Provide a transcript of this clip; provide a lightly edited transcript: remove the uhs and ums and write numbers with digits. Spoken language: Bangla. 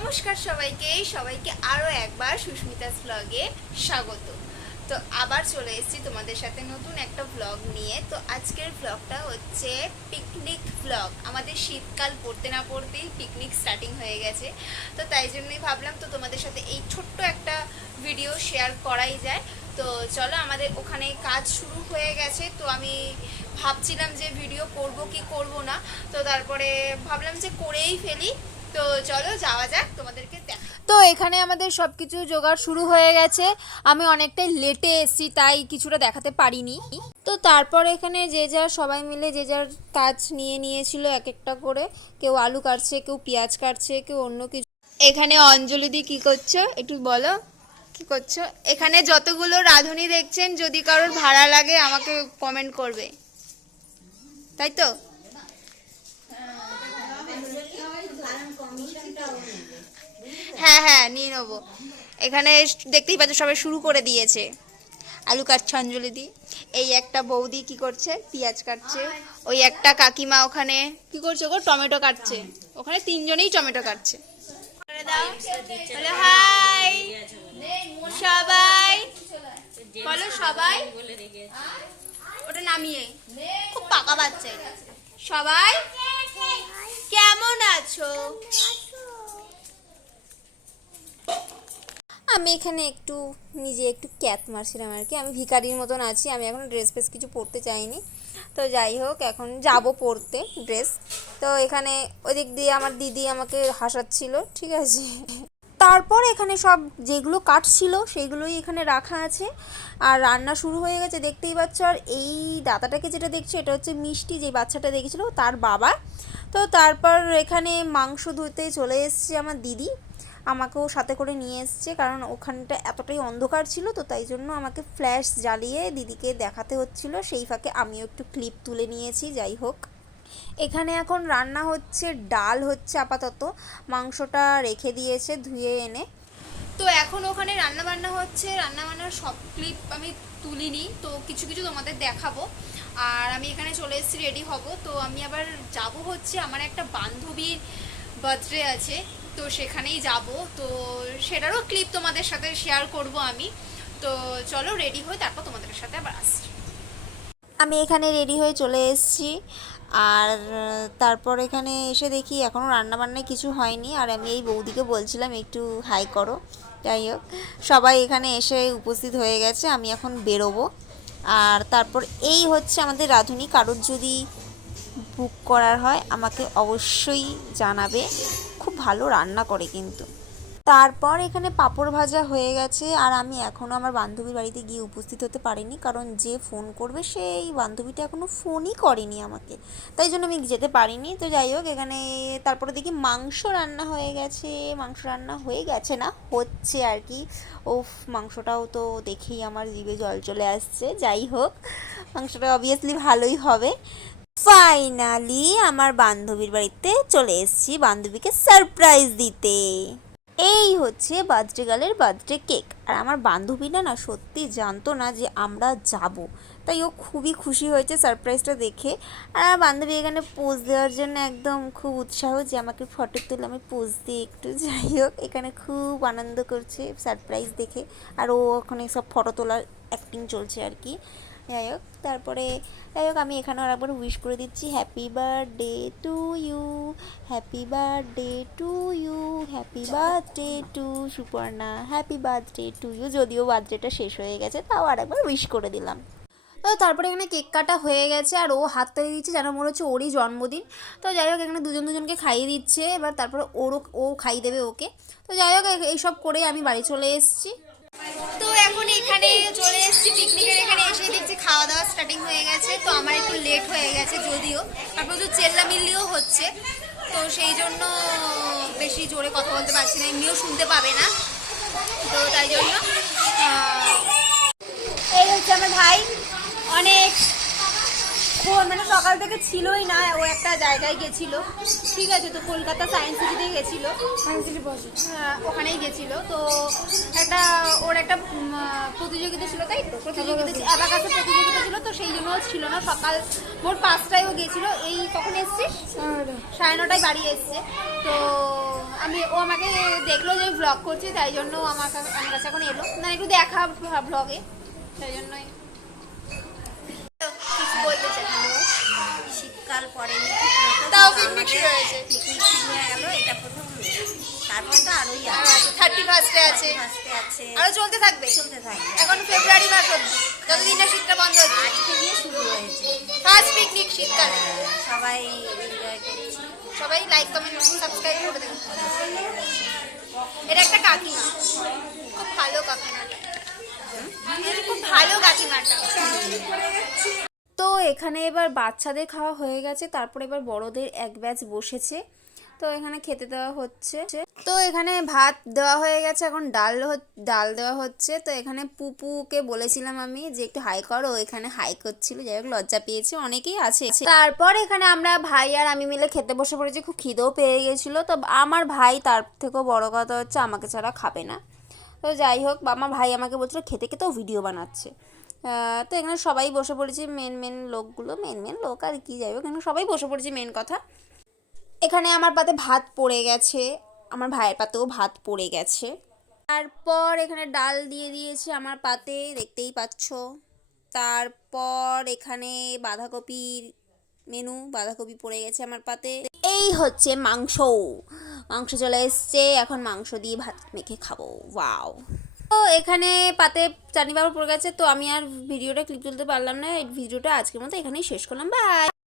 নমস্কার সবাইকে আরো একবার সুস্মিতাস ব্লগে স্বাগত। তো আবার চলে এসেছি তোমাদের সাথে নতুন একটা ব্লগ নিয়ে। তো আজকের ব্লগটা হচ্ছে পিকনিক ব্লগ। আমাদের শীতকাল পড়তে না পড়তেই পিকনিক স্টার্টিং হয়ে গেছে, তো তাই জন্যই ভাবলাম তো তোমাদের সাথে এই ছোট্ট একটা ভিডিও শেয়ার করাই যায়। তো চলো, আমাদের ওখানে কাজ শুরু হয়ে গেছে। তো আমি ভাবছিলাম যে ভিডিও করব কি করব না, তো তারপরে ভাবলাম যে করেই ফেলি। তো চলো যাওয়া যাক, তোমাদেরকে দেখ। তো এখানে আমাদের সব কিছু জোগাড় শুরু হয়ে গেছে। আমি অনেকটাই লেটে এসেছি, তাই কিছুটা দেখাতে পারিনি। তো তারপর এখানে যে যার সবাই মিলে যে যার কাজ নিয়েছিল এক একটা করে। কেউ আলু কাটছে, কেউ পেঁয়াজ কাটছে, কেউ অন্য কিছু। এখানে অঞ্জলি দি কি করছো একটু বলো, কি করছো? এখানে যতগুলো রাঁধুনি দেখছেন, যদি কারোর ভাড়া লাগে আমাকে কমেন্ট করবে, তাই তো? হ্যাঁ হ্যাঁ, নিয়ে নেবো। এখানে দেখতেই পাচ্ছ সবাই শুরু করে দিয়েছে। আলু কাটছে অঞ্জলি দি, এই একটা বৌদি কি করছে, পেঁয়াজ কাটছে। ওই একটা কাকিমা ওখানে কি করছে গো, টমেটো কাটছে। ওখানে তিনজনেই টমেটো কাটছে। হাই সবাই, বলো সবাই। ওটা নামিয়ে, খুব পাকা বাচ্চা এটা। সবাই কেমন আছো? আমি এখানে নিজে একটু ক্যাত মারছিলাম আর কি। আমি ভিখারির মতন আছি, আমি এখন ড্রেস ফ্রেস কিছু পরতে চাইনি। তো যাই হোক, এখন যাব পরতে ড্রেস। তো এখানে ওই দিক দিয়ে আমার দিদি আমাকে হাসাচ্ছিল, ঠিক আছে। তারপর এখানে সব যেগুলো কাটছিল সেইগুলোই এখানে রাখা আছে, আর রান্না শুরু হয়ে গেছে দেখতেই পাচ্ছ। আর এই দাদাটাকে যেটা দেখছো, এটা হচ্ছে মিষ্টি, যে বাচ্চাটা দেখেছিল তার বাবা। তো তারপর এখানে মাংস ধুতে চলে এসছে আমার দিদি, আমাকেও সাথে করে নিয়ে এসছে, কারণ ওখানটা এতটাই অন্ধকার ছিল। তো তাই জন্য আমাকে ফ্ল্যাশ জ্বালিয়ে দিদিকে দেখাতে হচ্ছিল, সেই ফাঁকে আমিও একটু ক্লিপ তুলে নিয়েছি। যাই হোক, এখানে এখন রান্না হচ্ছে, ডাল হচ্ছে আপাতত, মাংসটা রেখে দিয়েছে ধুয়ে এনে। তো এখন ওখানে রান্না বান্না হচ্ছে, রান্না বান্নার সব ক্লিপ আমি তুলিনি, তো কিছু কিছু তোমাদের দেখাবো। আর আমি এখানে চলে এসেছি, রেডি হব। তো আমি আবার যাব হচ্ছে, আমার একটা বান্ধবীর বার্থডে আছে, তো সেখানেই যাব। তো সেটারও ক্লিপ তোমাদের সাথে শেয়ার করব আমি। তো চলো রেডি হই, তারপর তোমাদের সাথে আবার আসছি। আমি এখানে রেডি হয়ে চলে এসেছি, আর তারপর এখানে এসে দেখি এখনও রান্নাবান্নায় কিছু হয়নি। আর আমি এই বৌদিকে বলছিলাম একটু হাই করো। যাই হোক, সবাই এখানে এসে উপস্থিত হয়ে গেছে, আমি এখন বেরোবো। আর তারপর এই হচ্ছে আমাদের রাঁধুনি। কারোর যদি বুক করার হয় আমাকে অবশ্যই জানাবে, খুব ভালো রান্না করে কিন্তু। তারপর এখানে পাঁপড় ভাজা হয়ে গেছে, আর আমি এখনও আমার বান্ধবীর বাড়িতে গিয়ে উপস্থিত হতে পারিনি, কারণ যে ফোন করবে সেই বান্ধবীটা এখনও ফোনই করেনি আমাকে, তাই জন্য আমি যেতে পারিনি। তো যাই হোক, এখানে তারপরে দেখি মাংস রান্না হয়ে গেছে। মাংস রান্না হয়ে গেছে না, হচ্ছে আর কি। ওফ, মাংসটাও তো দেখেই আমার জিভে জল চলে আসছে। যাই হোক, মাংসটা অবভিয়াসলি ভালোই হবে। ফাইনালি আমার বান্ধবীর বাড়িতে চলে এসেছি বান্ধবীকে সারপ্রাইজ দিতে। এই হচ্ছে বার্থডে গার্লের বার্থডে কেক। আর আমার বান্ধবীটা না সত্যি জানতো না যে আমরা যাব, তাই ও খুবই খুশি হয়েছে সারপ্রাইজটা দেখে। আর আমার বান্ধবী এখানে পোজ দেওয়ার জন্য একদম খুব উৎসাহ যে আমাকে ফটো তুলে আমি পোজ দিই একটু। যাই হোক, এখানে খুব আনন্দ করছে সারপ্রাইজ দেখে, আর ও ওখানে সব ফটো তোলার অ্যাক্টিং চলছে আর কি। যাই হোক, যাই হোক, আমি এখানেও আরেকবার উইশ করে দিচ্ছি, happy birthday to you, happy birthday to you, happy birthday to Suparna, happy birthday to you. যদিও বার্থডেটা শেষ হয়ে গেছে, তাও আরেকবার উইশ করে দিলাম। তো তারপরে এখানে কেক কাটা হয়ে গেছে, আর ও হাত তুলে দিচ্ছে যেন মনে হচ্ছে ওরই জন্মদিন। তো যাই হোক, এখানে দুজনকে খাইয়ে দিচ্ছে, এবার তারপরে ও খাইয়ে দেবে ওকে। তো যাই হোক, এইসব করে আমি বাড়ি চলে এসেছি। তো এখন এখানে চলে এসেছি পিকনিকের এখানে, এসে দেখছি খাওয়া দাওয়া স্টার্টিং হয়ে গেছে। তো আমার একটু লেট হয়ে গেছে যদিও, তারপর তো চেল্লামিল্লিও হচ্ছে, তো সেই জন্য বেশি জোরে কথা বলতে পারছি না, এমনিও শুনতে পাবে না। তো তাই জন্য এই হচ্ছে আমার ভাই, অনেক মানে সকাল থেকে ছিলই না, ও একটা জায়গায় গেছিল, ঠিক আছে। তো কলকাতা সায়েন্স সিটিতে গেছিল, ওখানেই গেছিল। তো ওর একটা প্রতিযোগিতা ছিল, তাই তো অ্যাবাকাসের প্রতিযোগিতা ছিল, তো সেই জন্য ছিল না। সকাল ভোর 5টায় ও গেছিল। এই কখন এসছিস? 9:30 বাড়ি এসছে। তো ও আমাকে দেখলো যে ব্লগ করছে, তাই জন্য আমার কাছে এখন এলো না, একটু দেখা ব্লগে, তাই জন্যই বলতে চাই। শীতকাল পড়েনি, তাও পিকনিক শুরু হয়েছে, পিকনিক শুরু হয়ে গেল, এটা প্রথম তারপরে তো আরোই আছে 31 আছে, আছে আরো চলতে থাকবে। এখন ফেব্রুয়ারি মাস অবধি, যতদিন না শীতটা বন্ধ হচ্ছে। আজকে দিয়ে শুরু হয়েছে ফার্স্ট পিকনিক শীতকালে। সবাই এনজয় করছে। সবাই লাইক কমেন্ট সাবস্ক্রাইব করে দেবেন। এটা একটা কাকিমা, খুব ভালো কাকিমাটা, খুব ভালো কাকিমাটা। তো এখানে এবার বাচ্চাদের খাওয়া হয়ে গেছে, তারপর এবার বড়দের এক ব্যাচ বসেছে, তো এখানে খেতে দেওয়া হচ্ছে। তো এখানে ভাত দেওয়া হয়ে গেছে, এখন ডাল দেওয়া হচ্ছে। তো এখানে পুপুকে বলেছিলাম আমি যে একটু হাই করো, এখানে হাই করছিল, যাই হোক লজ্জা পেয়েছে, অনেকেই আছে। তারপর এখানে আমরা ভাই আর আমি মিলে খেতে বসে পড়েছি, খুব খিদেও পেয়ে গেছিলো। তো আমার ভাই, তার থেকেও বড় কথা হচ্ছে, আমাকে ছাড়া খাবে না। তো যাই হোক, আমার ভাই আমাকে বলছিল খেতে খেতেও ভিডিও বানাচ্ছে। তো এখানে সবাই বসে পড়েছি, মেন লোকগুলো, মেন লোক আর কি, যাই হোক এখানে সবাই বসে পড়েছি, মেন কথা। এখানে আমার পাতে ভাত পড়ে গেছে, আমার ভাইয়ের পাতেও ভাত পড়ে গেছে। তারপর এখানে ডাল দিয়ে দিয়েছে আমার পাতে, দেখতেই পাচ্ছ। তারপর এখানে বাঁধাকপির মেনু, বাঁধাকপি পড়ে গেছে আমার পাতে। এই হচ্ছে মাংস চলে এসছে, এখন মাংস দিয়ে ভাত মেখে খাবো। ওয়াও। তো এখানে পাতে চাটনি পাঁপড় পড়ে গেছে, তো আমি আর ভিডিওটা ক্লিপ তুলতে পারলাম না। এই ভিডিওটা আজকের মতো এখানেই শেষ করলাম, বাই।